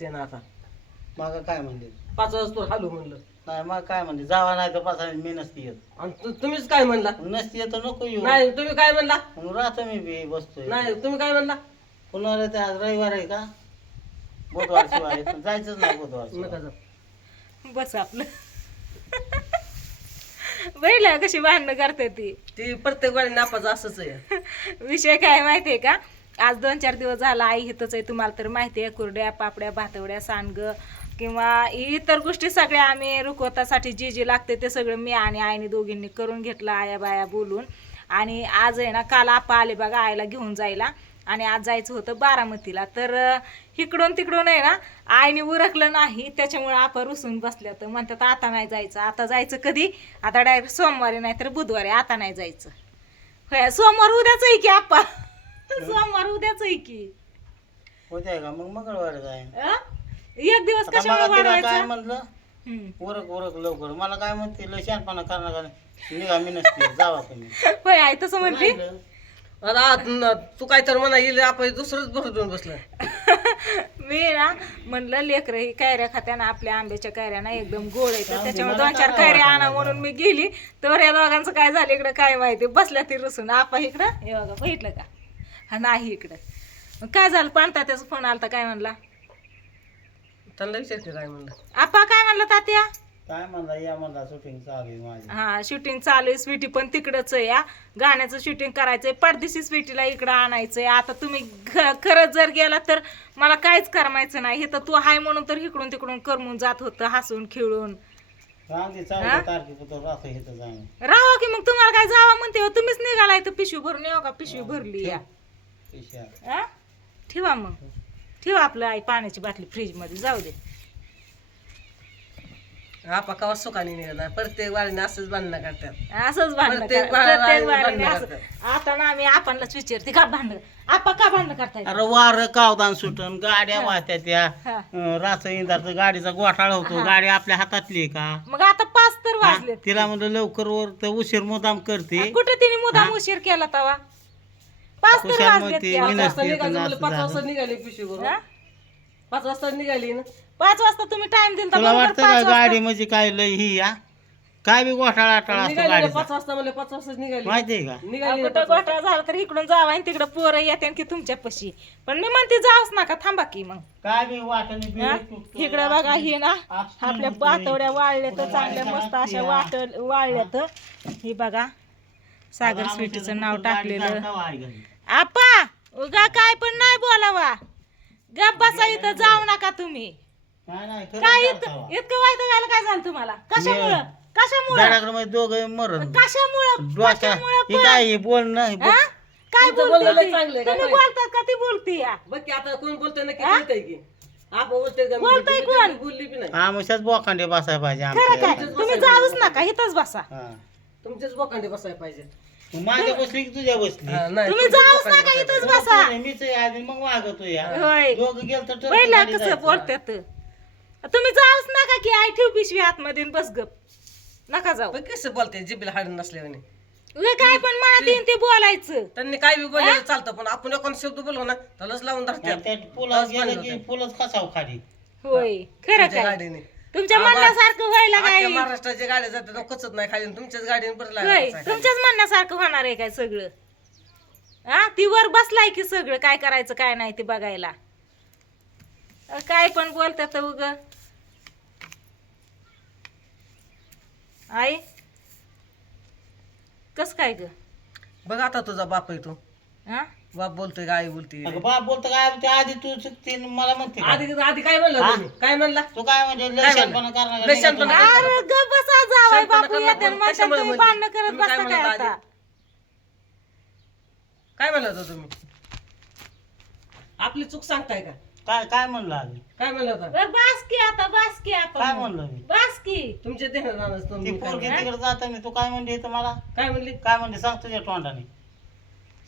ते ना आता मग काय म्हणले 5 वाजता हालू म्हणलं नाही मग काय म्हणले जावा नाही तर 5 मी नसती येत आणि तुम्हीच काय म्हणला नसती येत नको येऊ नाही तुम्ही काय म्हणला मग राहतो मी बी बसतोय नाही तुम्ही काय म्हणला पुन्हा ते आज रविवार आहे का बुधवार शिवाय पण जायचंच नाही बुधवार नका जाऊ बस आपलं बहिला कशी भांडणं करते ती प्रत्येक वेळी नापाचं असंच आहे विषय काय माहितीये का आज 2-4 दिवस झाला आई हितच आहे तुम्हाला तर माहिती आहे कुरड्या पापड्या भातवड्या सांडगं किंवा इतर गोष्टी सगळ्या आम्ही रुकवतासाठी जे जे लागते ते सगळं मी आणि आईने दोघींनी करून घेतलं आया बाया बोलून आणि आज आहे ना काल आपा आले बघा आईला घेऊन जायला आणि आज जायचं होतं बारामतीला तर इकडून तिकडून आहे ना आईने उरकलं नाही त्याच्यामुळे आपा रुसून बसल्या तर म्हणतात आता नाही जायचं आता जायचं कधी आता डायरेक्ट सोमवारी नाही तर बुधवारी आता नाही जायचं होय सोमवार उद्याच आहे की आपा सोमवार उद्याच आहे की होते का मग मंगळवार काय एक दिवस आता कशामुळे मला तिला काय वाढवायचा म्हणलं उरक लवकर मला काय म्हणते लय शहाणपणा करणार का निघा मी नसते जावा तुम्ही होय आई तसं म्हणली नाही आता तू काय तर म्हणा येईल आपण दुसरंच भरून बसलं मी ना म्हणलं लेकर ही कैऱ्या खात्याना आपल्या आंब्याच्या कैऱ्या ना एकदम गोड आहे तर त्याच्यामुळे मला 2-4 काय कैऱ्या वाटलं आणा म्हणून मी गेली तर या दोघांचं काय झालं इकडं काय माहिती बसल्या ती रुसून आपा इकडं हे बघा बघितलं का हा नाही इकडं मग काय झालं पाणता त्याचा फोन आलता काय म्हणला त्यांना विचारते काय म्हणलं आपा काय म्हणला तात्या काय म्हणला या म्हणला शूटिंग चालू आहे माझी हा शूटिंग चालू आहे स्वीटी पण तिकडच आहे या गाण्याचं शूटिंग करायचंय परदेशी स्वीटीला इकडं आणायचंय आता तुम्ही खरंच जर गेला तर मला काहीच करमायचं नाही हे तर तू हाय म्हणून तर इकडून तिकडून करमून जात होतं हसून खेळून रांगी 14 तारखेपर्यंत राहतो इथं जाऊन राहा की मग तुम्हाला काय जावा म्हणते हो, तुम्हीच निघालाय तर पिशवी भरून येऊ का पिशवी भरली या पिशा हा? ठेवा मग ठेवा आपलं आई पाण्याची बाटली फ्रीज मध्ये जाऊ दे आपा कवा सुखाने निघाला प्रत्येक वारीने असंच बांधणं करतात असंच भांडण प्रत्येक प्रत्येक वारीने वारीने भांडणं असं आता ना आम्ही आपणलाच विचारते का भांडण आपा का भांडण करताय अरे वार कावदान सुटन गाड्या वाहत्या त्या हा. रास इंदाचं गाडीचा गोठाळा होतो गाडी आपल्या हातातली आहे का मग आता 5 तर हा? वाजले तिला म्हणलं लवकर वर तर उशीर मुदाम करते कुठे तिने मुदाम उशीर केला तवा 5 तर हुशार वाजलेत म्हणते, की मी आता. नसते. निघायचं म्हणलं असं 5 झालं. वाजता निघाली पिशवीवरून हा? 5 वाजता निघाली ना 5 वाजता तुम्ही टाइम दिला तुला वाटतं का गाडी म्हणजे काय लय ही या काय बी गोठाळा आटाळा असतो निघाली गाडीचा 5 वाजता म्हणले 5 वाजता निघाली माहितीये का निघाली कुठं गोठा झाला तर इकडून जावा आणि तिकडं पोरं येते की तुमच्या पशी पण मी म्हणते जाऊच नका थांबा की मग काय बी वाटणे हा? बिरे तुटतो. इकडं बघा हे ना आपसूक आपल्या होतोय. पातवड्या वाळल्या तर पुढं चांगल्या गाडी मस्त अशा लागते वाळल्या तर ही बघा सागर आता स्वीटीचं आमच्या नाव गाडी टाकलेलं जाता आहे घरी. आपा उगा काय पण नाही बोलावा गप बसा इथं जाऊ नका तुम्ही नाही खरंच काय जाता वा. इतकं वाईट व्हायला काय झालं तुम्हाला कशामुळं कशामुळं झाडाकडे मध्ये दोघं मरण कशामुळं डोक्या कशामुळं हे काय हे बोलणं हे हा? काय तुमचं बोलते बोलणं ती? चांगलं आहे का? तुम्ही बोलतात का ती बोलती या बघ की आता कोण बोलतोय ना कळतंय की आपण बोलतोय का? मी बोलतोय बोलली कोण? बी- बोलली बी नाही आमुष्याच बोकांडे बसायला पाहिजे खरं काय आमच्या तुम्ही जाऊच नका इथंच बसा हा. तुमचेच बोकांडे बसायला पाहिजे मग माझ्या बसली की तुझ्या बसली हा, नाही, तुम्ही तुमचेच जाऊच बोकांडे नका बसायला इथंच बसा मीच आहे आधी मग वागतो या होय दोघं गेल तर पहिला कसं बोलतात तुम्ही जाऊच नका की आई ठेव पिशवी आतमध्ये आणि बस गप नका जाऊ पण कसं बोलते जिबीला हाडून नसल्याने उगा काय पण मनात येईन ते बोलायचं त्यांनी काय बी बोलायला चालतं पण आपण एकोण शब्द बोललो ना त्यालाच लावून धरतात पुलाच गेलं की पुलच कसाव खाली होय खरं तुमच्या काय गाडीने तुमच्या म्हणण्यासारखं व्हायला काय अख्ख्या महाराष्ट्राच्या गाड्या जातात तेव्हा कचत नाही खाली तुमच्याच गाडीने बरं होय लागलं तुमच्याच म्हणण्यासारखं होणार आहे काय सगळं हा ती वर बसलाय की सगळं काय करायचं काय नाही ते बघायला काय पण बोलतात उग आई कस काय ग बघ आता तुझा बाप आहे तो हा बाप बोलतोय का आई बोलते अगं बाप बोलतो काय ते आधी तू चुकते मला म्हणते का? आधी आधी काय म्हणलं तुम्ही काय म्हणला तू काय म्हणजे काय लक्षणपणा म्हणलं? करणार लक्षणपणा का? अरे ग बसा जावाय शांतपणा बापू करा, येते पण म्हणतात कशामुळे तुम्ही म्हणजे? भांडणं करत तुम्ही काय बसता काय म्हणलं आता काय म्हणलं होतं तुम्ही आपली चूक सांगताय का काय काय म्हणलं आधी काय म्हणलं होतं बरं, बास की आता बास की काय आपण म्हणलं मी बास की तुमच्या देहनानच ती तुम्ही काय पोरगी म्हणले? तिकडे जाता मी तू काय म्हणली इथं मला काय म्हणली काय म्हणली सांग तुझ्या तोंडाने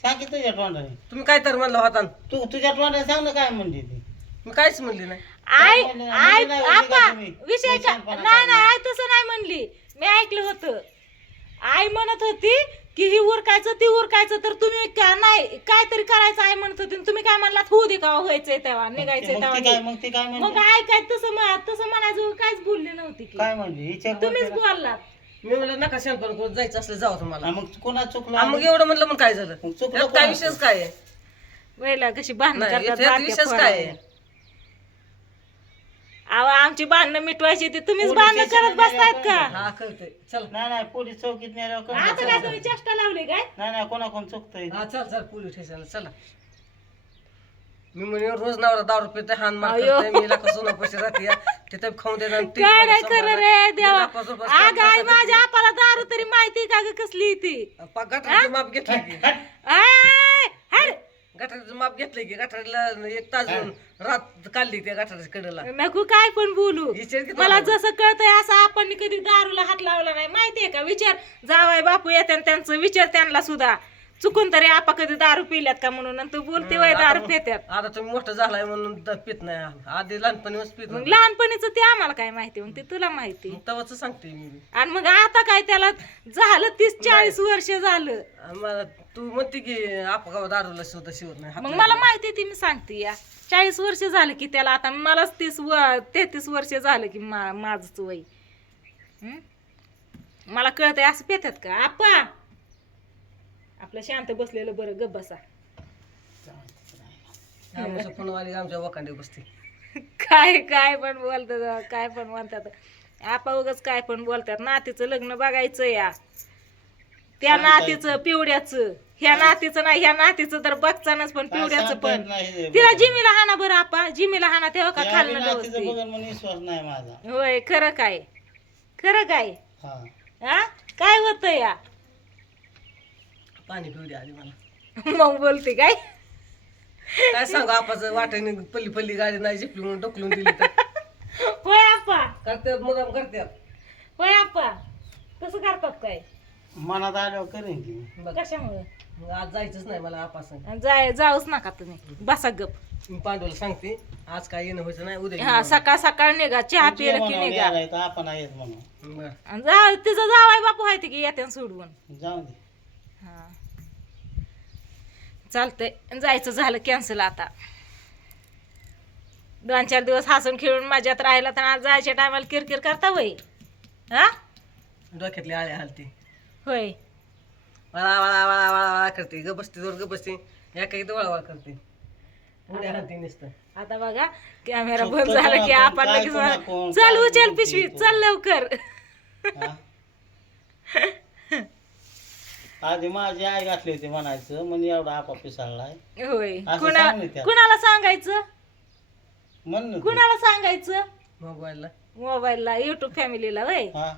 सांग की तुझ्या तोंडाने तुम्ही काय तर म्हणलं होता तू तुझ्या तोंडाने सांग ना काय म्हणली ती मी काहीच म्हणली नाही आई म्हणले ना, आई म्हणले नाही, आपा म्हणले का तुम्ही? विषय का लक्षणपणा नाही करू नाही आई तसं नाही म्हणली मी ऐकलं होतं आई म्हणत होती की ही उरकायचं ती उरकायचं, तर तुम्ही नाही काहीतरी करायचं आहे म्हणत होते, तुम्ही काय म्हणलात होऊ दे का व्हायचंय तेव्हा निघायचंय मग ती तेव्हा काय मग ती काय मग म्हणते ऐकाय तसं म्हणायचं काहीच बोलले नव्हती की काय म्हणली विचार तुम्हीच बोललात. मी म्हणलं नका शहाणपण करून जायचं असलं जावं तुम्हाला. मग कोणा हा, चुकला मग एवढं म्हणलं मग काय झालं? मग चुकलं यात काय कोणाचं? विषयच काय आहे? वेळेला कशी भांडणं नाही, करतात यात बारक्या विषयच काय पोरांनी. आहे? अहो आमची भांडणं मिटवायची ती तुम्हीच पोलीस भांडणं करत स्टेशनला बसतायत का? नेल्यावर हा कळतंय. चल नाही पोलीस चौकीत नेल्यावर कळलं आता काय सगळं. तुम्ही चेष्टा लावली काय? नाही कोणाकोण चुकतंय हा चल पोलीस स्टेशनला चला. मी म्हणे रोज नवरा दारू पिते हान मार अयो. करते, मी लाखो सोनं पैसे राहते या. तिथे खाऊन देणार आणि ती काय मला नाही खरं सांभाळणार. रे मी देवा. लाखाचं बस काम अग आई करते. माझ्या आपाला दारू तरी माहिती का ग कसली ती? गटाराचं माप घेतलं की आय, हट. गटाराचं माप घेतलं की गटाराला 1 तास घेऊन रात काढली त्या गटाराच्या कडेला. नको काय पण बोलू. विचार की मला तुम्हाला. जसं कळतंय असं आपण कधी दारूला हात लावला नाही माहितीये का? विचार जावाय बापू येते आणि त्यांचं विचार त्यांना सुद्धा चुकून तरी आपा कधी दारू पिल्यात का म्हणून आणि तू बोलते वय दारू पित्यात. आता तुम्ही मोठं झालाय म्हणून पित नाही. आधी लहानपणीच पित मग लहानपणीच ते आम्हाला काय माहिती मग ते तुला माहिती. तवाच सांगते मी. आणि मग आता काय त्याला झालं 30-40 वर्ष झालं. मला तू म्हणते की आपण दारूला सुद्धा शिवत नाही. मग मला माहिती ती मी सांगते या 40 वर्ष झालं की त्याला आता मलाच 33 वर्ष झालं की माझंच वय. मला कळतंय असं पेतात का आपा? आपलं शांत बसलेलं बरं गप बसा. आमच्या फोनवाली आमच्या वकांडी बसते. काय पण बोलतात काय पण म्हणतात आपा उगाच काय पण बोलतात. नातीचं लग्न बघायचं या त्या नातीचं पिवड्याचं ह्या नातीचं नाही ह्या नातीचं तर बघचानच पण पिवड्याचं पण. तिला जिमीला हाना बरं आपा जिमीला हाना तेव्हा का खाल्लं नव्हती. विश्वास नाही माझा. होय खरं काय हा हा काय होत या? पाणी पिऊ द्या आधी मला. मग बोलते काय काय सांगू आपाचं वाट्याने पल्ली गाडी नाही झेपली म्हणून ढकलून दिली तर होय आपा करतात मुगाम करतात. होय आपा कसं करतात काय? मनात आल्यावर करेन की बघ कशामुळे? मग आज जायचंच नाही मला आपा सांग. जाऊच नका तुम्ही बसा गप. मी पांडूला सांगते आज काय येणं व्हायचं नाही उद्या हा सकाळ निघा चहा पिलं की निघा. आपण आहेत म्हणून बरं. आणि तिचं जावाय बापू आहे की येते सोडवून. जाऊ दे. हा चालतंय जायचं झालं कॅन्सल आता. 2-4 दिवस हसून खेळून मजात राहिला तर आज जायच्या टायमाला किरकिर करता वय. हा डोक्यातली आळे हालते होय वळा वळा वळा वळा वळा करते ग बसते जोर ग बसते एका इथं वळा करते उड्या हालते नुसतं. आता बघा कॅमेरा बंद झाला की आपण लगेच चल उचल पिशवी चल लवकर. हा? आधी माझी आई घातली होती म्हणायचं म्हणजे एवढा आपा पिसाळलाय होय असं सांग ना त्याला. कुणाला सांगायचं म्हण ना तू. कुणाला सांगायचं? मोबाईलला मोबाईलला युट्यूब फॅमिलीला वय. हा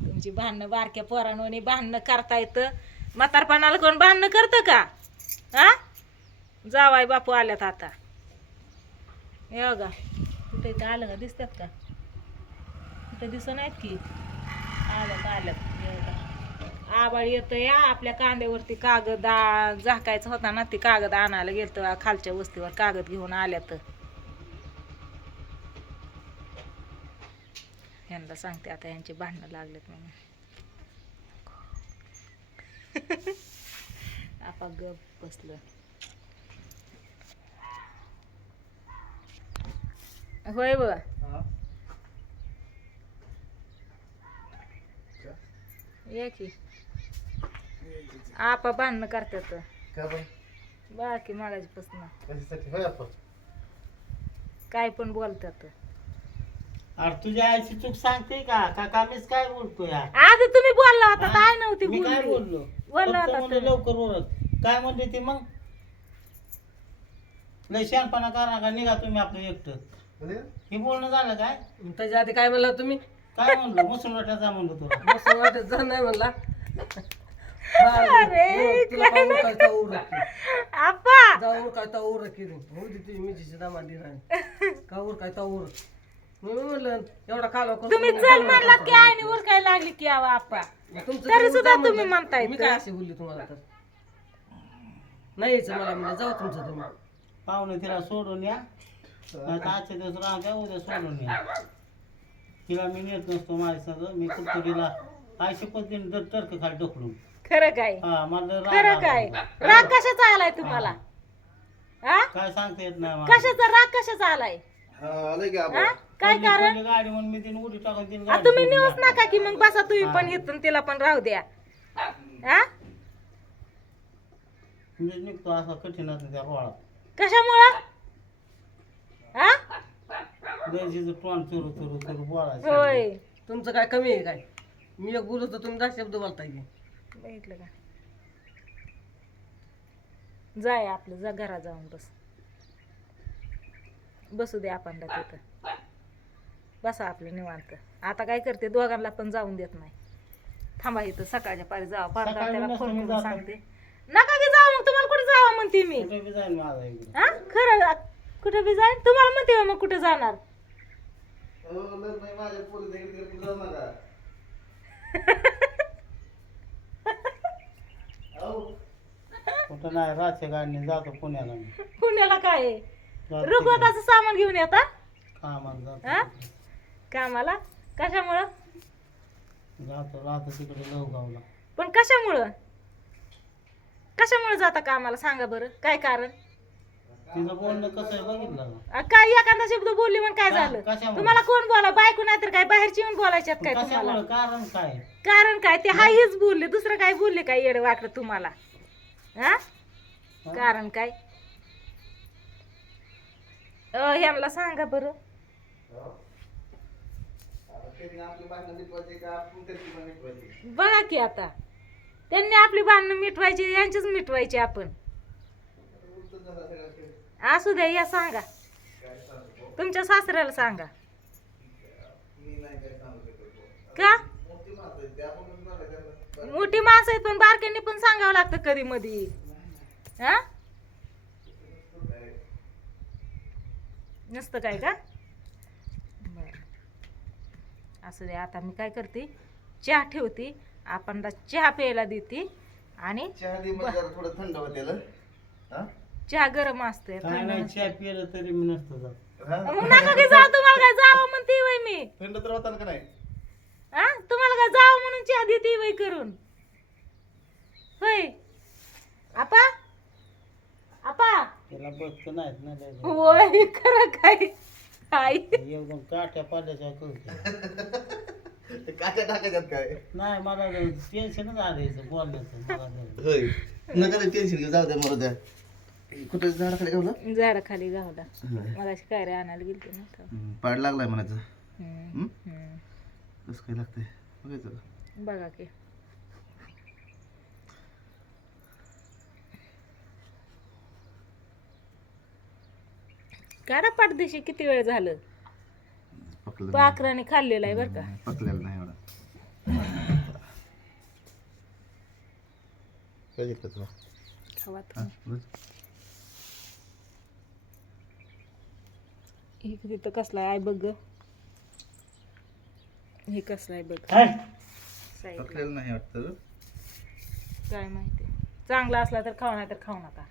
तुमची भांडणं बारक्या पोरांनी भांडणं करता येतं. म्हातारपणाला कोण भांडणं करतं का? हा जावाय बापू आल्यात आता. हे बघा कुठे इथं आलं का दिसतात का? कुठे दिसत नाहीत की आल्यात हे बघा. आबाळ येतं या आपल्या कांद्यावरती कागद झाकायचा होता ना ते कागद आणायला गेलं खालच्या वस्तीवर कागद घेऊन आल्यात. ह्यांना सांगते आता यांची भांडणं लागलेत म्हणून. आपा गप बसलं. होय ब ये की आपा भांडणं करतात बाकी मागायपासून काय पण बोलतात. अरे तुझ्या आईची चूक सांगते का का मीच काय बोलतो या आधी तुम्ही बोलला होता काय नव्हती मी काय बोलली. बोललो बोलला फक्त होता म्हणलं तुम्ही. लवकर ओरड काय म्हणते ती मग लय शहाणपणा करा का निघा तुम्ही आपलं एकटं हे बोलणं झालं काय त्याच्या आधी काय म्हणला तुम्ही? काय म्हणलो मुसलवाट्याचा म्हणलो तुला मस्त वाटत जा नाही म्हणला. अरे, तुला का उरकायचा उरक आपा जा उरकायचा उरक की होती तुझी मिरचीची दामाली नाही का उरकायचा उरक. मी म्हणलं एवढा कालवा करतो तुम्ही म्हणलं, चल काय म्हणला करतो? की आईने उरकायला लागली की आवा आपा. मग तुमचं तरी ते सुद्धा जा तुम्ही म्हणलं. म्हणताय मी तर. काय अशी बोलली तुम्हाला तर नाही यायचं मला म्हणजे जाऊ तुमचं तुम्ही. पाहुणे तिला सोडून या नाही तर आजच्या दिवस राहून द्या उद्या सोडून या तिला मी नेत नसतो माझ्या सगळं मी फक्त तिला आयशी पद्धतीने तर्क खाली ढकलून खरं काय हा मला राग खरं आला. काय राग कशाचा आलाय तुम्हाला हा काय सांगता येत नाही मला. कशाचा राग कशाचा आलाय हा? काय कारण पडली गाडी म्हणून मी तिने उडी टाकून तिने आ, गाडी तुम्ही सोडून न्यूज टाकली. नका की मग बसा तुम्ही पण इथून तिला पण राहू द्या हा मी निघतो असा कठीण असं त्या रोळात. कशामुळं हा लयजीचं तोंड चुरू चुरू चुरू बोलायचं. होय तुमचं काय कमी आहे काय मी एक बोलत तर तुम्ही 10 शब्द बोलताय की बघितलं का जाय आपलं जा घरा जाऊन बसू दे आपण तिथं बसा आपलं निवांत आता काय करते दोघांना पण जाऊन देत नाही थांबा इथं सकाळच्या पारी जावा पार सकाळी त्याला नसतं फोन मी करून जातो. सांगते नका की जावं मग तुम्हाला कुठे जावं म्हणते मी कुठे बी जाईन माझा इकडे. हा खरं कुठे बी जाईन तुम्हाला म्हणते हो मग कुठे जाणार कुठं नाही रातच्या गाडीने जातो पुण्याला मी. पुण्याला काय आहे? जातो रुखवताचं सामान घेऊन येता तिकडे. कामाला हा जातो कामाला कशामुळं जातो राहतो तिकडे लवगावला. पण कशामुळं कशामुळे जाता कामाला सांगा बरं काय कारण तिचं बोलणं कसं आहे बघितलं का? काय एखादा शब्द बोलली म्हणून काय झालं कशामुळे? तुम्हाला कोण बोला बायको नाही तर काय बाहेरची येऊन बोलायच्यात काय तुम्हाला कशामुळे कारण काय कारण काय ते हाईच बोलले दुसरं काय बोलले काय येड वाटलं तुम्हाला हा कारण काय ह्यांना सांगा बरं बघा की आता त्यांनी आपली भांडणं मिटवायची यांचीच मिटवायची आपण असू द्या या सांगा तुमच्या सासऱ्याला सांगा का मोठी माणसं आहेत पण बारक्यांनी पण सांगावं लागतं कधी मधी हा नसतं काय का बरं असू दे आता मी काय करते चहा ठेवते आपण चहा प्यायला देते आणि थोडं थंड होते चहा गरम असते काय नाही चहा पिलं तरी मी नसतो जात. मग नका की जाऊ तुम्हाला काय जावं म्हणते वय मी थंड तर होता का नाही हा तुम्हाला काय जावं म्हणून चहा देते वय करून होय आपा आपा त्याला बघत नाहीत ना लय. होय खरं काय काय एकदम काठ्या पाल्याच्या करते. ते काट्या टाकायच्यात काय नाही मला टेन्शनच आलं याचं बोलण्याचं मला लय. होय नका ते टेन्शन घेऊ जाऊ द्या मला द्या कुठं झाडाखाली गावला झाडाखाली गावला मला काय रे आणायला गेलते ना पाड लागलाय म्हणायचं हम्म, कसं काय लागतंय बघायचं का? बघा की काढा पाठदिशी किती वेळ झालं पकलं पाखराने खाल्लेलं आहे बरं का नाही, पकलेलं नाही एवढा काय घेतलं तुला खावा हा, बस. हे तिथं कसला आहे बघ ग. हे कसला आहे बघ काय? साईडला. पकलेलं नाही वाटतं काय माहिती चांगला असला तर खाऊ नाही तर खाऊ नका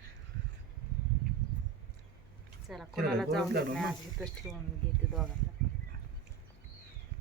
चला कोणाला गरम जाऊन देत काढून नाही ना. आज इथंच ठेवून घेते दोघांना